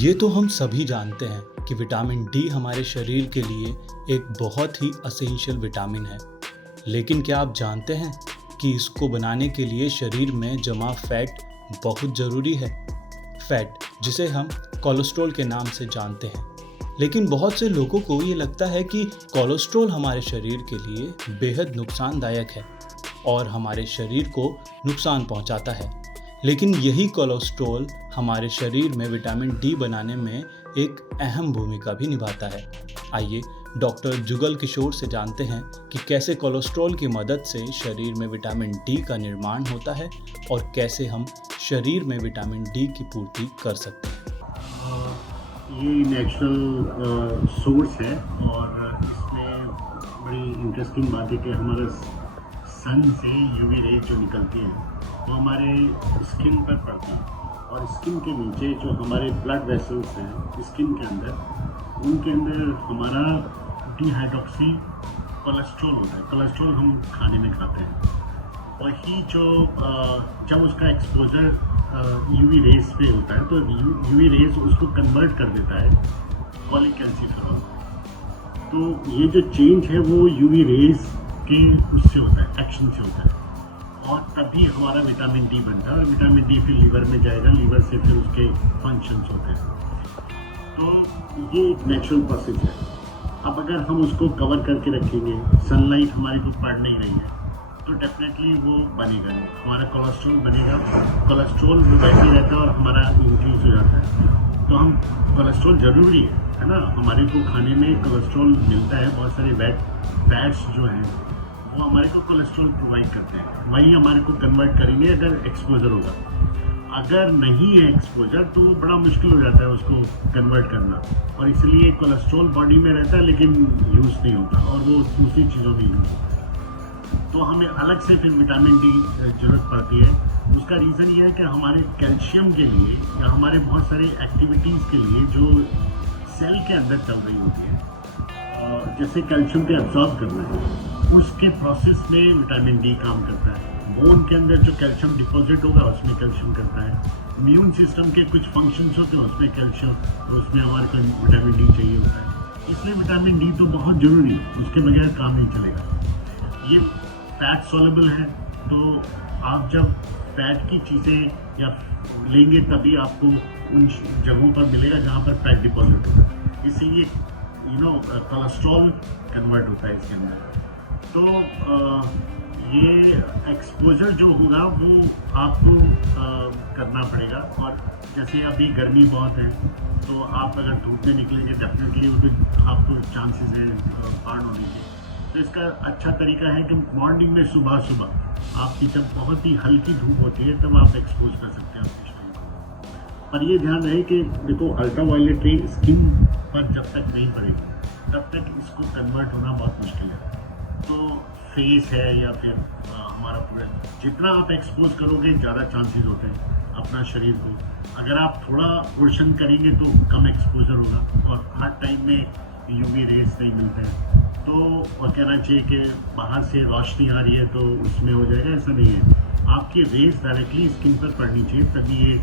ये तो हम सभी जानते हैं कि विटामिन डी हमारे शरीर के लिए एक बहुत ही एसेंशियल विटामिन है। लेकिन क्या आप जानते हैं कि इसको बनाने के लिए शरीर में जमा फैट बहुत ज़रूरी है? फैट जिसे हम कोलेस्ट्रॉल के नाम से जानते हैं। लेकिन बहुत से लोगों को ये लगता है कि कोलेस्ट्रॉल हमारे शरीर के लिए बेहद नुकसानदायक है और हमारे शरीर को नुकसान पहुंचाता है। लेकिन यही कोलेस्ट्रॉल हमारे शरीर में विटामिन डी बनाने में एक अहम भूमिका भी निभाता है। आइए डॉक्टर जुगल किशोर से जानते हैं कि कैसे कोलेस्ट्रॉल की मदद से शरीर में विटामिन डी का निर्माण होता है और कैसे हम शरीर में विटामिन डी की पूर्ति कर सकते हैं। ये नेचुरल सोर्स है और इसमें बड़ी इंटरेस्टिंग बात है कि हमारे सन से यूवी रेज जो निकलती है वो हमारे स्किन पर पड़ती है और स्किन के नीचे जो हमारे ब्लड वेसल्स हैं स्किन के अंदर उनके अंदर हमारा डिहाइड्रोक्सी कोलेस्ट्रॉल होता है। कोलेस्ट्रॉल हम खाने में खाते हैं। वही जो जब उसका एक्सपोजर यूवी रेज पे होता है तो यूवी रेज उसको कन्वर्ट कर देता है कॉलीकैल्सिफेरॉल। तो ये जो चेंज है वो यूवी रेज के उससे होता है, एक्शन से होता है और तभी हमारा विटामिन डी बनता है और विटामिन डी फिर लीवर में जाएगा, लीवर से फिर उसके फंक्शंस होते हैं। तो ये एक नेचुरल प्रोसेस है। अब अगर हम उसको कवर करके रखेंगे, सनलाइट हमारे को पड़ नहीं रही है तो डेफिनेटली वो बनेगा नहीं, हमारा कोलेस्ट्रॉल बनेगा। कोलेस्ट्रॉल वैसे ही रहता है और हमारा इंक्रीज हो जाता है। तो हम कोलेस्ट्रॉल ज़रूरी है ना, हमारे को खाने में कोलेस्ट्रॉल मिलता है। बहुत सारे फैट्स जो हैं वो हमारे को कोलेस्ट्रॉल प्रोवाइड करते हैं, वही हमारे को कन्वर्ट करेंगे अगर एक्सपोजर होगा। अगर नहीं है एक्सपोजर तो बड़ा मुश्किल हो जाता है उसको कन्वर्ट करना और इसलिए कोलेस्ट्रॉल बॉडी में रहता है लेकिन यूज़ नहीं होता और वो दूसरी चीज़ों में यूज़ होता है। तो हमें अलग से फिर विटामिन डी ज़रूरत पड़ती है। उसका रीज़न ये है कि हमारे कैल्शियम के लिए या हमारे बहुत सारे एक्टिविटीज़ के लिए जो सेल के अंदर चल रही होती है, जैसे कैल्शियम को एब्जॉर्ब करना है, उसके प्रोसेस में विटामिन डी काम करता है। बोन के अंदर जो कैल्शियम डिपॉजिट होगा उसमें कैल्शियम करता है। इम्यून सिस्टम के कुछ फंक्शंस होते हैं उसमें कैल्शियम और उसमें हमारे को विटामिन डी चाहिए होता है। इसलिए विटामिन डी तो बहुत ज़रूरी है, उसके बगैर काम नहीं चलेगा। ये फैट सॉल्युबल है तो आप जब फैट की चीज़ें या लेंगे तभी आपको उन जगहों पर मिलेगा जहाँ पर फैट डिपॉजिट होगा। इसीलिए कोलेस्ट्रॉल कन्वर्ट होता है इसके अंदर। तो ये एक्सपोजर जो होगा वो आपको करना पड़ेगा। और जैसे अभी गर्मी बहुत है तो आप अगर धूप में निकलेंगे डेफिनेटली आपको चांसेस है बर्न होने के। तो इसका अच्छा तरीका है कि मॉर्निंग में सुबह आपकी जब बहुत ही हल्की धूप होती है तब आप एक्सपोज कर सकते हैं अपने शरीर को। पर ये ध्यान रहे कि देखो अल्ट्रावायलेट रे स्किन पर जब तक नहीं पड़ेगी तब तक इसको कन्वर्ट होना बहुत मुश्किल है। तो फेस है या फिर हमारा पूरा जितना आप एक्सपोज करोगे ज़्यादा चांसेस होते हैं अपना शरीर को। अगर आप थोड़ा पोर्शन करेंगे तो कम एक्सपोजर होगा और हर टाइम में यूवी रेज नहीं मिलते हैं। तो वो कहना चाहिए कि बाहर से रोशनी आ रही है तो उसमें हो जाएगा, ऐसा नहीं है। आपकी रेज डायरेक्टली स्किन पर पड़नी चाहिए तभी ये